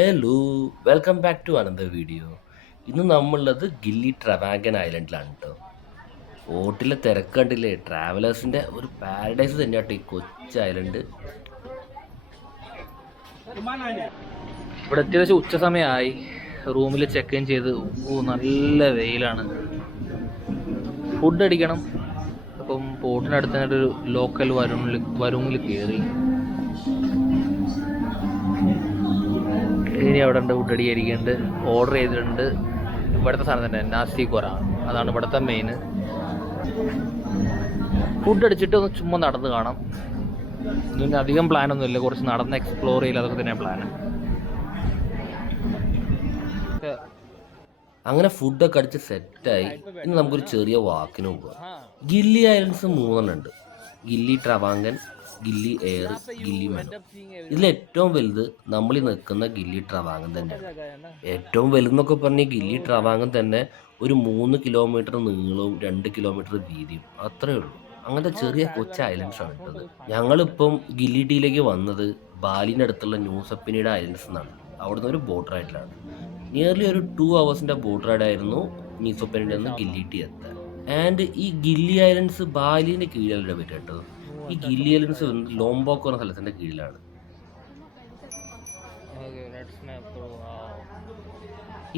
Hello, welcome back to another video. ഇന്ന് നമ്മളുള്ളത് ഗില്ലി ട്രവാഗൻ ഐലൻഡിലാണ് കേട്ടോ. ഫോർട്ടിലെ തിരക്ക് കണ്ടില്ലേ, ട്രാവലേഴ്സിൻ്റെ ഒരു പാരഡൈസ് തന്നെ കേട്ടോ ഈ കൊച്ചു ഐലൻഡ്. ഇവിടെ അത്യാവശ്യം ഉച്ച സമയമായി, റൂമിൽ ചെക്ക് ഇൻ ചെയ്ത്. നല്ല വെയിലാണ്, ഫുഡ് അടിക്കണം. അപ്പം പോർട്ടിനടുത്ത് തന്നെ ഒരു ലോക്കൽ വരുങ്ങിൽ കയറി. ഇനി അവിടെ ഉണ്ട്, ഫുഡ് അടിക്കായിരിക്കുന്നുണ്ട്. ഓർഡർ ചെയ്തിട്ടുണ്ട്. ഇവിടുത്തെ സാധനം തന്നെ നാസ്തി കൊറ, അതാണ് ഇവിടുത്തെ മെയിൻ. ഫുഡ് അടിച്ചിട്ട് ഒന്ന് ചുമ്മാ നടന്ന് കാണാം. ഇതിന് അധികം പ്ലാനൊന്നുമില്ല, കുറച്ച് നടന്ന് എക്സ്പ്ലോർ ചെയ്യില്ല, അതൊക്കെ തന്നെ പ്ലാൻ. അങ്ങനെ ഫുഡൊക്കെ അടിച്ച് സെറ്റായി. ഇനി നമുക്കൊരു ചെറിയ വാക്കിന് പോകാം. ഗില്ലി ഐലൻഡ്സ് 3 ഉണ്ട്: ഗില്ലി ട്രവാഗൻ, ഗില്ലി എയർ, ഗില്ലി മെനോ. ഇതിലേറ്റവും വലുത് നമ്മൾ ഈ നിൽക്കുന്ന ഗില്ലി ട്രവാഗൻ തന്നെയാണ്. ഏറ്റവും വലുതെന്നൊക്കെ പറഞ്ഞാൽ ഗില്ലി ട്രവാഗൻ തന്നെ ഒരു 3 കിലോമീറ്റർ നീളവും 2 കിലോമീറ്റർ വീതിയും, അത്രയേ ഉള്ളൂ. അങ്ങനത്തെ ചെറിയ കൊച്ചു ഐലൻഡ്സ് ആണ് ഇട്ടത്. ഞങ്ങളിപ്പം ഗില്ലി ടീയിലേക്ക് വന്നത് ബാലിൻ്റെ അടുത്തുള്ള ന്യൂസപ്പിനിയുടെ ഐലൻഡ്സ് എന്നാണ്. അവിടുന്ന് ഒരു ബോട്ട് റൈഡിലാണ്. നിയർലി ഒരു 2 hours ബോട്ട് റൈഡായിരുന്നു ന്യൂസപ്പിനിയുടെ നിന്ന് ഗില്ലി ടീ എത്താൻ. ആൻഡ് ഈ ഗില്ലി ഐലൻഡ്സ് ബാലിൻ്റെ കീഴിലാണ് വരിക കേട്ടോ. ഈ ഗില്ലി ഐലൻഡ്സ് ലോംബോക്ക് എന്ന സ്ഥലത്തിൻ്റെ കീഴിലാണ്.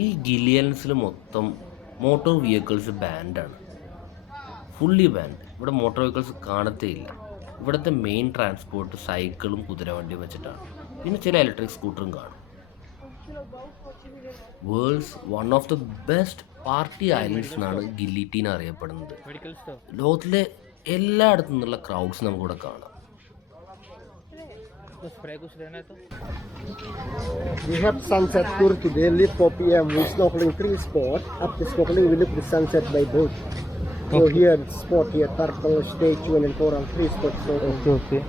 ഈ ഗില്ലി ഐലൻഡ്സിൽ മൊത്തം മോട്ടോർ വെഹിക്കിൾസ് ബാൻഡാണ്, ഫുള്ളി ബാൻഡ്. ഇവിടെ മോട്ടോർ വെഹിക്കിൾസ് കാണത്തേ ഇല്ല. ഇവിടുത്തെ മെയിൻ ട്രാൻസ്പോർട്ട് സൈക്കിളും കുതിരവണ്ടിയും വെച്ചിട്ടാണ്. പിന്നെ ചില ഇലക്ട്രിക് സ്കൂട്ടറും കാണും. World's one of the best party islands എന്നാണ് ഗില്ലി ടീ അറിയപ്പെടുന്നത്. ലോകത്തിലെ എല്ലായിടത്തു നിന്നുള്ള ക്രൗഡ്സ് നമുക്കിവിടെ കാണാം. We have sunset tour today, leave 4 p.m. with snorkeling 3 spot. After snorkeling, we look the sunset by boat. So okay. Here, spot here, turtle, statue, and coral 3 spots. So Okay.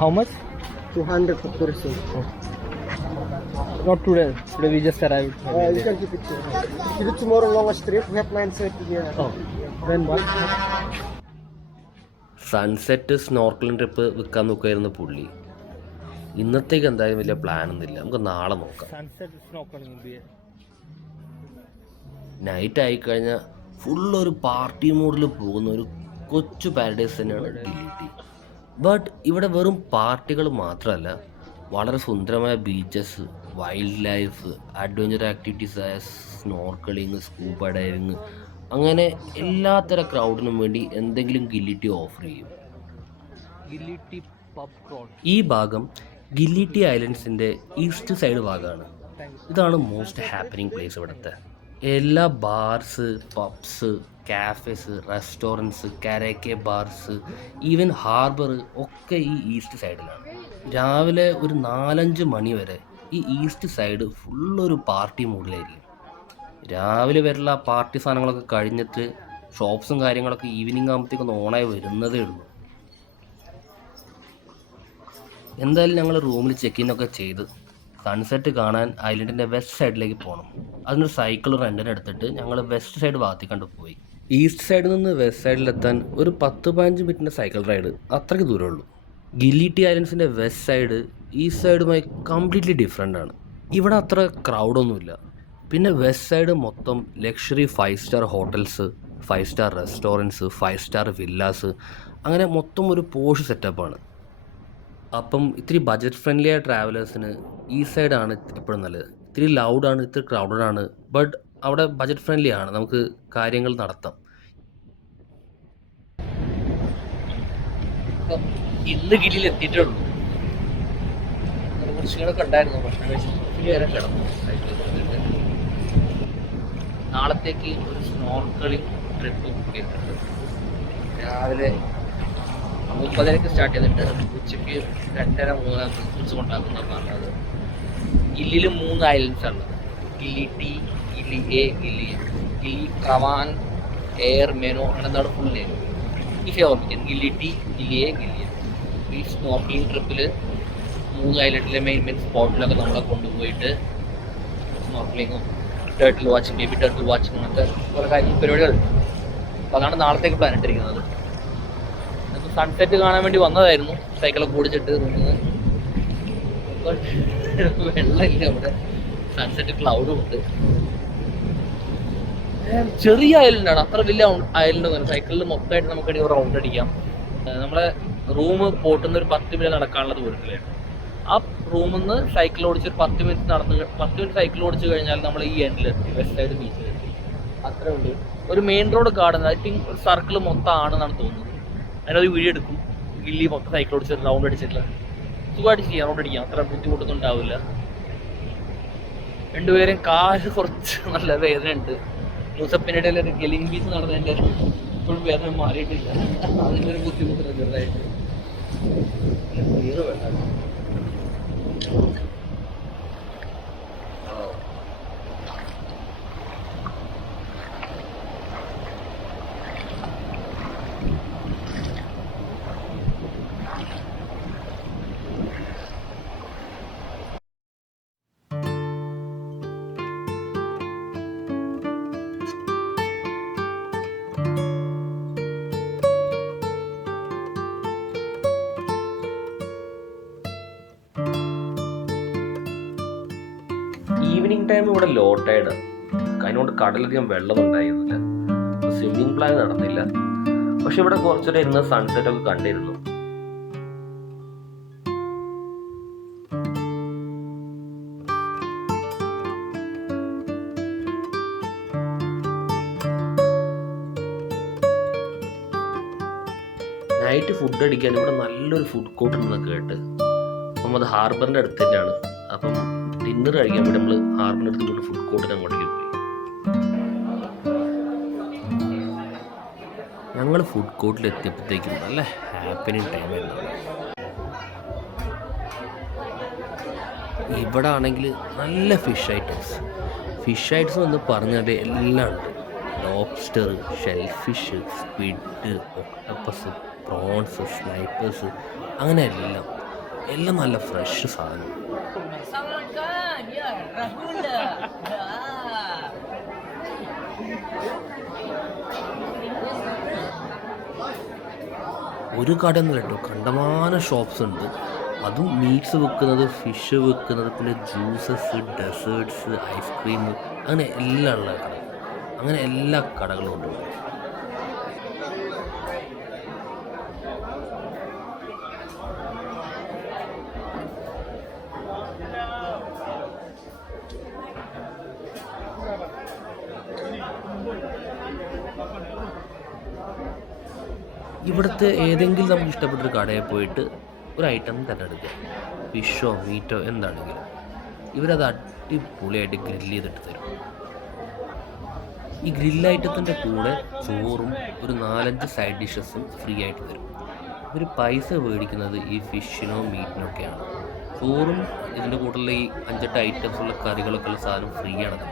How much? 200 per person. Not today. Today we just arrived. You can keep it too. If you do tomorrow longer trip, we have 9:30 here. Oh. Then what? Sunset snorkelling trip വിൽക്കാൻ നോക്കുമായിരുന്നു പുള്ളി. ഇന്നത്തേക്ക് എന്തായാലും വലിയ പ്ലാനൊന്നുമില്ല, നമുക്ക് നാളെ നോക്കാം. Night ആയിക്കഴിഞ്ഞാൽ ഫുള്ളൊരു party മൂഡിൽ പോകുന്ന ഒരു കൊച്ചു പാരഡൈസ് തന്നെയാണ് ഗില്ലി ടീ. ബട്ട് ഇവിടെ വെറും പാർട്ടികൾ മാത്രമല്ല, വളരെ സുന്ദരമായ ബീച്ചസ്, വൈൽഡ് ലൈഫ്, അഡ്വഞ്ചർ ആക്ടിവിറ്റീസായ സ്നോർക്കലിങ്, സ്കൂബ ഡൈവിങ്, അങ്ങനെ എല്ലാത്തരം ക്രൗഡിനും വേണ്ടി എന്തെങ്കിലും ഗില്ലി ടീ ഓഫർ ചെയ്യും. ഈ ഭാഗം ഗില്ലി ടീ ഐലൻഡ്സിൻ്റെ ഈസ്റ്റ് സൈഡ് ഭാഗമാണ്. ഇതാണ് മോസ്റ്റ് ഹാപ്പനിങ് പ്ലേസ്. ഇവിടുത്തെ എല്ലാ bars, pubs, cafes, restaurants, karaoke bars, even harbour ഒക്കെ ഈ ഈസ്റ്റ് സൈഡിലാണ്. രാവിലെ ഒരു 4-5 മണി വരെ ഈ ഈസ്റ്റ് സൈഡ് ഫുള്ളൊരു പാർട്ടി മൂഡിലായിരിക്കും. രാവിലെ വരെയുള്ള പാർട്ടി സാധനങ്ങളൊക്കെ കഴിഞ്ഞിട്ട് ഷോപ്സും കാര്യങ്ങളൊക്കെ ഈവനിങ് ആകുമ്പോഴത്തേക്കൊന്ന് ഓണായി വരുന്നതേ ഉള്ളൂ. എന്തായാലും ഞങ്ങൾ റൂമിൽ ചെക്ക് ഇന്നൊക്കെ ചെയ്ത് സൺസെറ്റ് കാണാൻ ഐലൻഡിൻ്റെ വെസ്റ്റ് സൈഡിലേക്ക് പോകണം. അതിനൊരു സൈക്കിൾ റെൻറ്റിന് എടുത്തിട്ട് ഞങ്ങൾ വെസ്റ്റ് സൈഡ് ഭാഗത്തേക്ക് പോയി. ഈസ്റ്റ് സൈഡിൽ നിന്ന് വെസ്റ്റ് സൈഡിലെത്താൻ ഒരു 10-15 മിനിറ്റിൻ്റെ സൈക്കിൾ റൈഡ്, അത്രയ്ക്ക് ദൂരമുള്ളൂ. ഗില്ലി ടീ ഐലൻഡ്സിൻ്റെ വെസ്റ്റ് സൈഡ് ഈസ്റ്റ് സൈഡുമായി കംപ്ലീറ്റ്ലി ഡിഫറെൻ്റ് ആണ്. ഇവിടെ അത്ര ക്രൗഡൊന്നുമില്ല. പിന്നെ വെസ്റ്റ് സൈഡ് മൊത്തം luxury 5 star hotels, 5 star restaurants, 5 star villas, അങ്ങനെ മൊത്തം ഒരു പോഷ് സെറ്റപ്പാണ്. അപ്പം ഇത്തിരി ബഡ്ജറ്റ് ഫ്രണ്ട്ലി ആയ ട്രാവലേഴ്സിന് ഈ സൈഡാണ് എപ്പോഴും നല്ലത്. ഇത്തിരി ലൗഡാണ്, ഇത്തിരി ക്രൗഡഡാണ്, ബട്ട് അവിടെ ബഡ്ജറ്റ് ഫ്രണ്ട്ലി ആണ്, നമുക്ക് കാര്യങ്ങൾ നടത്താം. ഇന്ന് ഗില്ലിയിൽ എത്തിയിട്ടുള്ളൂ. കുറച്ചുകളൊക്കെ ഉണ്ടായിരുന്നു, ഭക്ഷണം കഴിച്ച് കിടന്നു. നാളത്തേക്ക് ഒരു സ്നോർക്കലിംഗ് ട്രിപ്പ് ബുക്ക് ചെയ്തിട്ടുണ്ട്. രാവിലെ 9:30 സ്റ്റാർട്ട് ചെയ്തിട്ട് ഉച്ചയ്ക്ക് 2:30-3 കുറിച്ച് കൊണ്ടാക്കുന്ന പറഞ്ഞത്. ഗില്ലിയിൽ 3 ഐലൻഡ്സ് ആണ്: Gili T, Gili A, Gili A. Gili Trawangan, Air, Meno, അങ്ങനെന്താണ് ഫുൾ നെയിം. ഈ ഓർമ്മിക്കാൻ Gili T, Gili A, Gili A. ഈ സ്നോർക്കലിംഗ് ട്രിപ്പിൽ 3 ഐലൻഡിലെ മെയിൻ സ്പോട്ടിലൊക്കെ നമ്മളെ കൊണ്ടുപോയിട്ട് സ്നോർക്കലിങ്ങും turtle watching, baby turtle watching, അങ്ങനത്തെ കുറേ പരിപാടികൾ. അപ്പോൾ അതാണ് നാളത്തേക്ക് പ്ലാൻ ഇട്ടിരിക്കുന്നത്. സൺസെറ്റ് കാണാൻ വേണ്ടി വന്നതായിരുന്നു, സൈക്കിളൊക്കെ ഓടിച്ചിട്ട് റൂമിൽ നിന്ന്. വെള്ളമില്ല അവിടെ, സൺസെറ്റ് ക്ലൗഡും ഉണ്ട്. ചെറിയ ഐലൻഡാണ്, അത്ര വലിയ ഐലൻഡ് ഒന്നും. സൈക്കിളിൽ മൊത്തമായിട്ട് നമുക്ക് റൗണ്ട് അടിക്കാം. നമ്മളെ റൂം പോട്ടുന്ന ഒരു 10 മിനിറ്റ് നടക്കാനുള്ള ദൂരത്തിലാണ്. ആ റൂമിൽ നിന്ന് സൈക്കിൾ ഓടിച്ച് ഒരു 10 മിനിറ്റ് സൈക്കിൾ ഓടിച്ച് കഴിഞ്ഞാൽ നമ്മൾ ഈ എൻഡിലെത്തി, വെസ്റ്റ് സൈഡ് ബീച്ചിലെത്തി. അത്രേ ഉള്ളൂ. ഒരു മെയിൻ റോഡ് കാണുന്നത് ഐ തിങ്ക് ഒരു സർക്കിൾ മൊത്തം ആണെന്നാണ് തോന്നുന്നത്. അതിനൊരു വീഡിയോ എടുക്കും. ഗില്ലി മൊത്തം സൈക്കിൾ ഓടിച്ച് റൗണ്ട് അടിച്ചിട്ടില്ല. സുഖമായിട്ട് ചെയ്യാം, റൗണ്ട് അടിക്കാം, അത്ര ബുദ്ധിമുട്ടൊന്നും ഉണ്ടാവില്ല. രണ്ടുപേരും കാല് കുറച്ച് നല്ല വേദനയുണ്ട്. ന്യൂസപ്പിനിടയിൽ ഒരു ഗെലിംഗ് ബീച്ച് നടന്നതിൻ്റെ ഇപ്പോഴും വേദന മാറിയിട്ടില്ല. അതിൻ്റെ ഒരു ബുദ്ധിമുട്ടുണ്ട് ചെറുതായിട്ട്. ക്ലിയർ വേണ്ട. ഈവനിങ് ടൈം ഇവിടെ ലോ ടൈഡ്, അതിനോട് കടലധികം വെള്ളം ഉണ്ടായിരുന്നില്ല. സ്വിമ്മിങ് പ്ലാൻ നടന്നില്ല. പക്ഷെ ഇവിടെ കുറച്ചുകൂടെ ഇന്ന് സൺസെറ്റ് ഒക്കെ കണ്ടിരുന്നു. നൈറ്റ് ഫുഡ് അടിക്കാൻ ഇവിടെ നല്ലൊരു ഫുഡ് കോർട്ട് ഉണ്ടെന്ന് കേട്ട്. അപ്പം അത് ഹാർബറിൻ്റെ അടുത്ത് തന്നെയാണ്. അപ്പം ഡിന്നർ കഴിക്കാൻ വേണ്ടി നമ്മൾ ഹാർബറിൻ്റെ അടുത്ത് കൊണ്ട് ഫുഡ് കോർട്ടിന് അങ്ങോട്ടേക്ക് പോയി. ഞങ്ങൾ ഫുഡ് കോർട്ടിൽ എത്തിയപ്പോഴത്തേക്കും നല്ല ഹാപ്പിനിങ് ടൈമായിരുന്നു. ഇവിടെ ആണെങ്കിൽ നല്ല ഫിഷ് ഐറ്റംസ് എന്ന് പറഞ്ഞാൽ എല്ലാം ഉണ്ട്. Lobster, shellfish, squid, octopus, prawns, snipers, അങ്ങനെ എല്ലാം നല്ല ഫ്രഷ് സാധനം. ഒരു കട ഒന്നും കേട്ടോ, കണ്ടമാനം ഷോപ്സ് ഉണ്ട്. അതും മീറ്റ്സ് വെക്കുന്നത്, ഫിഷ് വെക്കുന്നത്, പിന്നെ ജ്യൂസസ്, ഡെസേർട്സ്, ഐസ്ക്രീം, അങ്ങനെ എല്ലാം ഉള്ള കട. അങ്ങനെ എല്ലാ കടകളും ഉണ്ട്. ഇവിടുത്തെ ഏതെങ്കിലും നമുക്ക് ഇഷ്ടപ്പെട്ടൊരു കടയിൽ പോയിട്ട് ഒരു ഐറ്റം തിരഞ്ഞെടുക്കുക. ഫിഷോ മീറ്റോ എന്താണെങ്കിലും ഇവരത് അടിപൊളിയായിട്ട് ഗ്രില്ല് ചെയ്തിട്ട് തരും. ഈ ഗ്രില്ല് ഐറ്റത്തിൻ്റെ കൂടെ ചോറും ഒരു 4-5 സൈഡ് ഡിഷസും ഫ്രീ ആയിട്ട് തരും. ഇവർ പൈസ മേടിക്കുന്നത് ഈ ഫിഷിനോ മീറ്റിനൊക്കെയാണ്. ചോറും ഇതിൻ്റെ കൂടെയുള്ള ഈ 5-8 ഐറ്റംസുള്ള കറികളൊക്കെ ഉള്ള സാധനം ഫ്രീ ആണ്.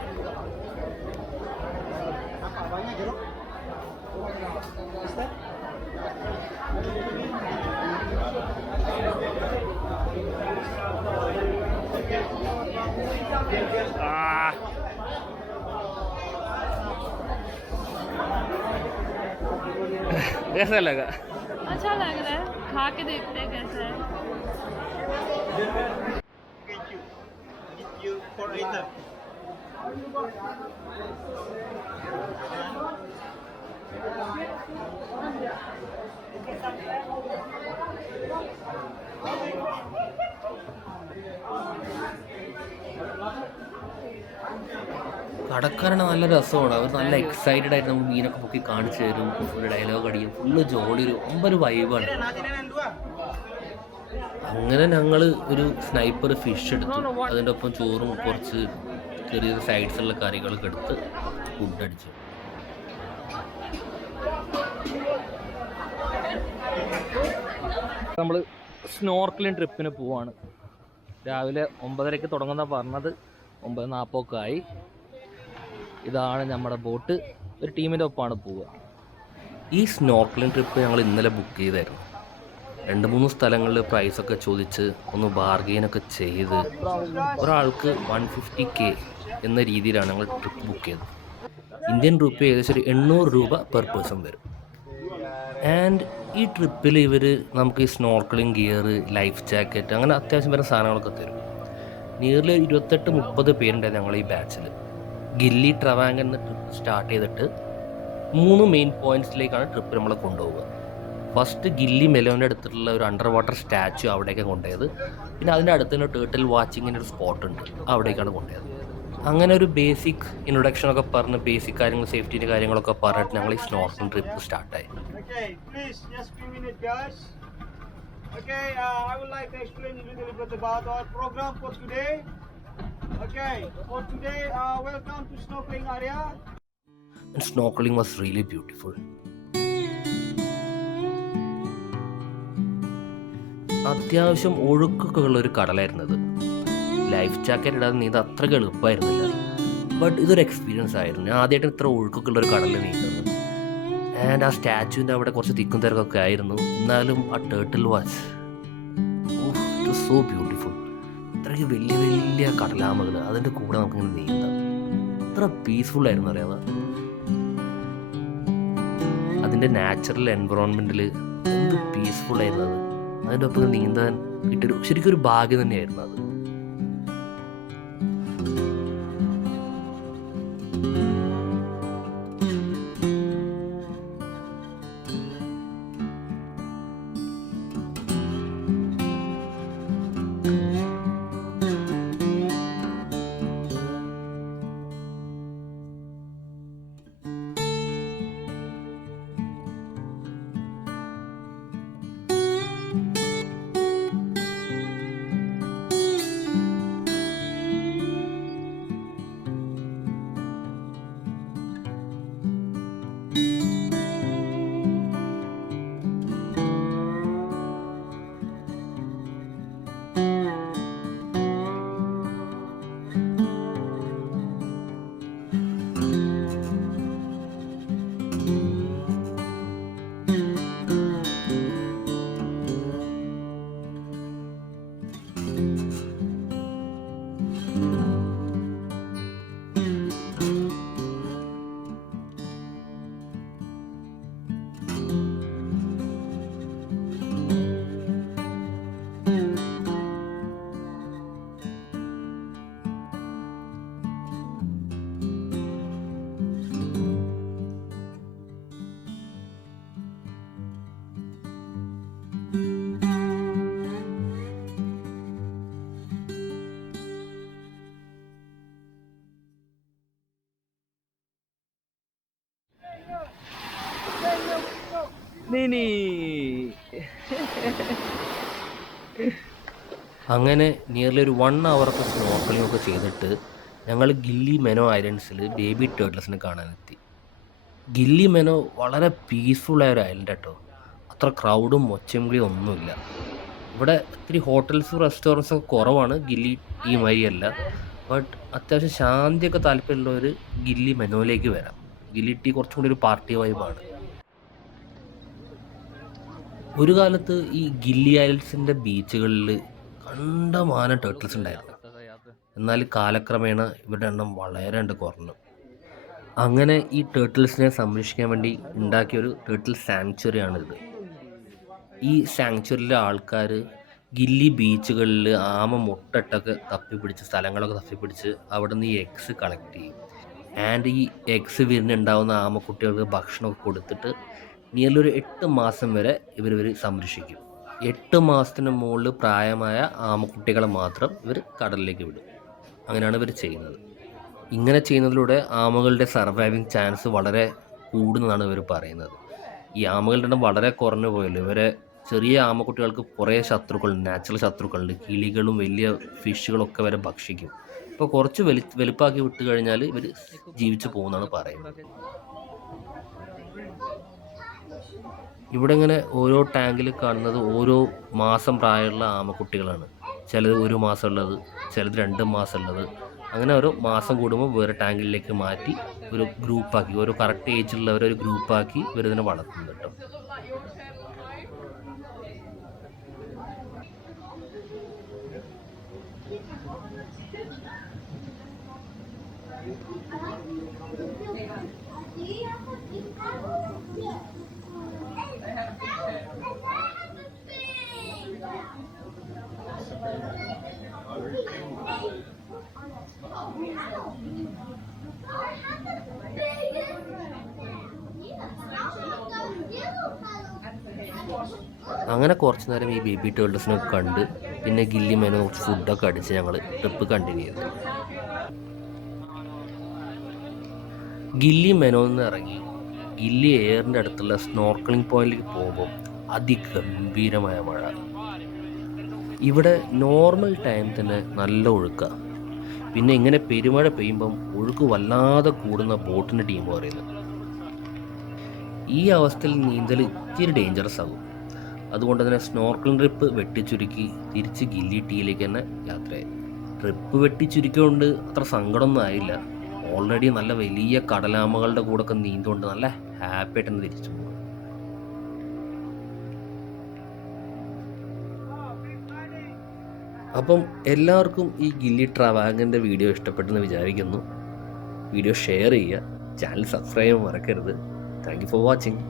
कैसा लगा? अच्छा लग रहा है, खा के देखते हैं कैसा है। കടക്കാരാണ് നല്ല രസമാണ്. അവർ നല്ല എക്സൈറ്റഡ് ആയിട്ട് നമുക്ക് മീനൊക്കെ പൊക്കി കാണിച്ചു തരും. ഒരു ഡയലോഗ് അടിക്കും. ഫുള്ള് ജോളി, ഒരു വൈബാണ്. അങ്ങനെ ഞങ്ങൾ ഒരു സ്നൈപ്പർ ഫിഷ് എടുത്തു. അതിൻ്റെ ഒപ്പം ചോറും കുറച്ച് ചെറിയ സൈഡ്സുള്ള കറികളൊക്കെ എടുത്ത് ഫുഡ് അടിച്ചു. നമ്മൾ സ്നോർക്കലിംഗ് ട്രിപ്പിന് പോവാണ്. രാവിലെ 9:30 തുടങ്ങുന്ന പറഞ്ഞത് 9:40 ആയി. ഇതാണ് നമ്മുടെ ബോട്ട്. ഒരു ടീമിൻ്റെ ഒപ്പമാണ് പോവുക. ഈ സ്നോർക്കലിംഗ് ട്രിപ്പ് ഞങ്ങൾ ഇന്നലെ ബുക്ക് ചെയ്തായിരുന്നു. 2-3 സ്ഥലങ്ങളിൽ പ്രൈസൊക്കെ ചോദിച്ച് ഒന്ന് ബാർഗെയിനൊക്കെ ചെയ്ത് ഒരാൾക്ക് 150K എന്ന രീതിയിലാണ് ഞങ്ങൾ ട്രിപ്പ് ബുക്ക് ചെയ്തത്. ഇന്ത്യൻ രൂപ ഏകദേശം ഒരു 800 രൂപ പെർ പേഴ്സൺ വരും. ആൻഡ് ഈ ട്രിപ്പിൽ ഇവർ നമുക്ക് ഈ സ്നോർക്കലിംഗ് ഗിയർ, ലൈഫ് ജാക്കറ്റ്, അങ്ങനെ അത്യാവശ്യം വരുന്ന സാധനങ്ങളൊക്കെ തരും. നിയർലി 28-30 പേരുണ്ടായിരുന്നു ഞങ്ങൾ ഈ ബാച്ചിൽ. ഗില്ലി ട്രവാങ്ക് എന്ന ട്രിപ്പ് സ്റ്റാർട്ട് ചെയ്തിട്ട് 3 മെയിൻ പോയിന്റ്സിലേക്കാണ് ട്രിപ്പ് നമ്മളെ കൊണ്ടുപോവുക. ഫസ്റ്റ് ഗില്ലി മെലോൻ്റെ അടുത്തുള്ള ഒരു അണ്ടർ വാട്ടർ സ്റ്റാച്ചു അവിടേക്കാണ് കൊണ്ടുപോയത്. പിന്നെ അതിൻ്റെ അടുത്ത് തന്നെ ടേർട്ടിൽ വാച്ചിങ്ങിൻ്റെ ഒരു സ്പോട്ട് ഉണ്ട്, അവിടേക്കാണ് കൊണ്ടുപോയത്. അങ്ങനെ ഒരു ബേസിക് ഇൻട്രൊഡക്ഷനൊക്കെ പറഞ്ഞ് ബേസിക് കാര്യങ്ങൾ സേഫ്റ്റിൻ്റെ കാര്യങ്ങളൊക്കെ പറഞ്ഞിട്ട് ഞങ്ങൾ ഈ സ്നോർക്കലിംഗ് ട്രിപ്പ് സ്റ്റാർട്ടായി. Okay, please, just few minutes, guys. Okay, I would like to explain a little bit about our program for today. Okay, for today, welcome to snorkeling area. And snorkeling was really beautiful. അത്യാവശ്യം ഒഴുക്കൊക്കെ ഉള്ളൊരു കടലായിരുന്നത്. Life jacket ഇടാതെ നീന്ത അത്രയ്ക്ക് എളുപ്പമായിരുന്നില്ല. But ഇതൊരു experience ആയിരുന്നു. ഞാൻ ആദ്യമായിട്ട് ഇത്ര ഒഴുക്കൊക്കെ ഉള്ളൊരു കടലിൽ നീന്തുന്നത്. ആൻഡ് ആ സ്റ്റാച്ചുവിൻ്റെ അവിടെ കുറച്ച് തിക്കും തിരക്കൊക്കെ ആയിരുന്നു. എന്നാലും ആ turtle watch it was so beautiful. ഇത്രയ്ക്ക് വലിയ വലിയ കടലാമകൾ, അതിൻ്റെ കൂടെ നമുക്കിങ്ങനെ നീന്താം. ഇത്ര പീസ്ഫുൾ ആയിരുന്നു അറിയാതെ. അതിൻ്റെ നാച്ചുറൽ എൻവറോൺമെൻറ്റിൽ എന്ത് പീസ്ഫുൾ ആയിരുന്നു അത്. അതിൻ്റെ ഒപ്പം നീന്താൻ കിട്ടിയൊരു ശരിക്കും ഒരു ഭാഗ്യം തന്നെയായിരുന്നു അത്. അങ്ങനെ നിയർലി ഒരു 1 അവറൊക്കെ സ്നോർക്കലിംഗ് ഒക്കെ ചെയ്തിട്ട് ഞങ്ങൾ ഗില്ലി മെനോ ഐലൻഡ്സിൽ ബേബി ടേർട്ടിൽസിനെ കാണാനെത്തി. ഗില്ലി മെനോ വളരെ പീസ്ഫുള്ളായ ഒരു ഐലൻഡ് കേട്ടോ. അത്ര ക്രൗഡും ഒച്ചയും ഒന്നുമില്ല. ഇവിടെ ഒത്തിരി ഹോട്ടൽസും റെസ്റ്റോറൻറ്റ്സും ഒക്കെ കുറവാണ്, ഗില്ലി ടീ മാതിരിയല്ല. ബട്ട് അത്യാവശ്യം ശാന്തിയൊക്കെ താല്പര്യമുള്ളവർ ഗില്ലി മെനോയിലേക്ക് വരാം. ഗില്ലി ടീ കുറച്ചും കൂടി ഒരു പാർട്ടി വൈബാണ്. ഒരു കാലത്ത് ഈ ഗില്ലി ഐലൻഡ്സിൻ്റെ ബീച്ചുകളിൽ കണ്ടമാനം ടേർട്ടിൽസ് ഉണ്ടായിരുന്നു. എന്നാൽ കാലക്രമേണ ഇവരുടെ എണ്ണം വളരെ കുറഞ്ഞു. അങ്ങനെ ഈ ടേർട്ടിൽസിനെ സംരക്ഷിക്കാൻ വേണ്ടി ഉണ്ടാക്കിയൊരു ടേർട്ടിൽ സാങ്ച്വറിയാണിത്. ഈ സാങ്ച്വറിയിലെ ആൾക്കാർ ഗില്ലി ബീച്ചുകളിൽ ആമ മുട്ടട്ടൊക്കെ തപ്പിപ്പിടിച്ച് സ്ഥലങ്ങളൊക്കെ തപ്പിപ്പിടിച്ച് അവിടെ നിന്ന് ഈ എഗ്സ് കളക്ട് ചെയ്യും. ആൻഡ് ഈ എഗ്സ് വിരിഞ്ഞുണ്ടാവുന്ന ആമക്കുട്ടികൾക്ക് ഭക്ഷണമൊക്കെ കൊടുത്തിട്ട് നിയർലി ഒരു 8 മാസം വരെ ഇവർ സംരക്ഷിക്കും. 8 മാസത്തിന് മുകളിൽ പ്രായമായ ആമക്കുട്ടികളെ മാത്രം ഇവർ കടലിലേക്ക് വിടും. അങ്ങനെയാണ് ഇവർ ചെയ്യുന്നത്. ഇങ്ങനെ ചെയ്യുന്നതിലൂടെ ആമകളുടെ സർവൈവിങ് ചാൻസ് വളരെ കൂടുന്നതാണ് ഇവർ പറയുന്നത്. ഈ ആമകളുടെ എണ്ണം വളരെ കുറഞ്ഞു പോയല്ലോ. ഇവരെ ചെറിയ ആമക്കുട്ടികൾക്ക് കുറേ ശത്രുക്കളുണ്ട്, നാച്ചുറൽ ശത്രുക്കളുണ്ട്. കിളികളും വലിയ ഫിഷുകളൊക്കെ വരെ ഭക്ഷിക്കും. അപ്പോൾ കുറച്ച് വലുപ്പാക്കി വിട്ട് കഴിഞ്ഞാൽ ഇവർ ജീവിച്ചു പോകുന്നതാണ് പറയുന്നത്. ഇവിടെ ഇങ്ങനെ ഓരോ ടാങ്കിൽ കാണുന്നത് ഓരോ മാസം പ്രായമുള്ള ആമക്കുട്ടികളാണ്. ചിലത് 1 മാസം ഉള്ളത്, ചിലത് 2 മാസം ഉള്ളത്. അങ്ങനെ ഓരോ മാസം കൂടുമ്പോൾ വേറെ ടാങ്കിലേക്ക് മാറ്റി ഒരു ഗ്രൂപ്പാക്കി, ഓരോ കറക്റ്റ് ഏജിലുള്ളവരെ ഒരു ഗ്രൂപ്പാക്കി ഇവരിതിനെ വളർത്തുന്നുണ്ട് കേട്ടോ. അങ്ങനെ കുറച്ച് നേരം ഈ ബേബി ടേർട്ടിൽസിനൊക്കെ കണ്ട് പിന്നെ ഗില്ലി മേനോ കുറച്ച് ഫുഡൊക്കെ അടിച്ച് ഞങ്ങൾ ട്രിപ്പ് കണ്ടിന്യൂ ചെയ്തു. ഗില്ലി മെനോന്ന് ഇറങ്ങി ഗില്ലി എയറിൻ്റെ അടുത്തുള്ള സ്നോർക്കലിംഗ് പോയിന്റിലേക്ക് പോകുമ്പോൾ അതിഗംഭീരമായ മഴ. ഇവിടെ നോർമൽ ടൈം തന്നെ നല്ല ഒഴുക്കാണ്. പിന്നെ ഇങ്ങനെ പെരുമഴ പെയ്യുമ്പം ഒഴുക്ക് വല്ലാതെ കൂടുന്ന ബോട്ടിൻ്റെ ടീം പറയുന്നത്. ഈ അവസ്ഥയിൽ നീന്തൽ ഇത്തിരി ഡേഞ്ചറസ് ആകും. അതുകൊണ്ട് തന്നെ സ്നോർക്കലിംഗ് ട്രിപ്പ് വെട്ടിച്ചുരുക്കി തിരിച്ച് ഗില്ലി ടീയിലേക്ക് തന്നെ യാത്രയായി. ട്രിപ്പ് വെട്ടിച്ചുരുക്കൊണ്ട് അത്ര സങ്കടമൊന്നും ആയില്ല. ഓൾറെഡി നല്ല വലിയ കടലാമകളുടെ കൂടെ ഒക്കെ നീന്തുകൊണ്ട് നല്ല ഹാപ്പി ആയിട്ട് തന്നെ തിരിച്ചു പോകും. അപ്പം എല്ലാവർക്കും ഈ ഗില്ലി ട്രാവാഗൻ്റെ വീഡിയോ ഇഷ്ടപ്പെട്ടെന്ന് വിചാരിക്കുന്നു. വീഡിയോ ഷെയർ ചെയ്യുക, ചാനൽ സബ്സ്ക്രൈബ് ചെയ്യാൻ മറക്കരുത്. Thank you for watching.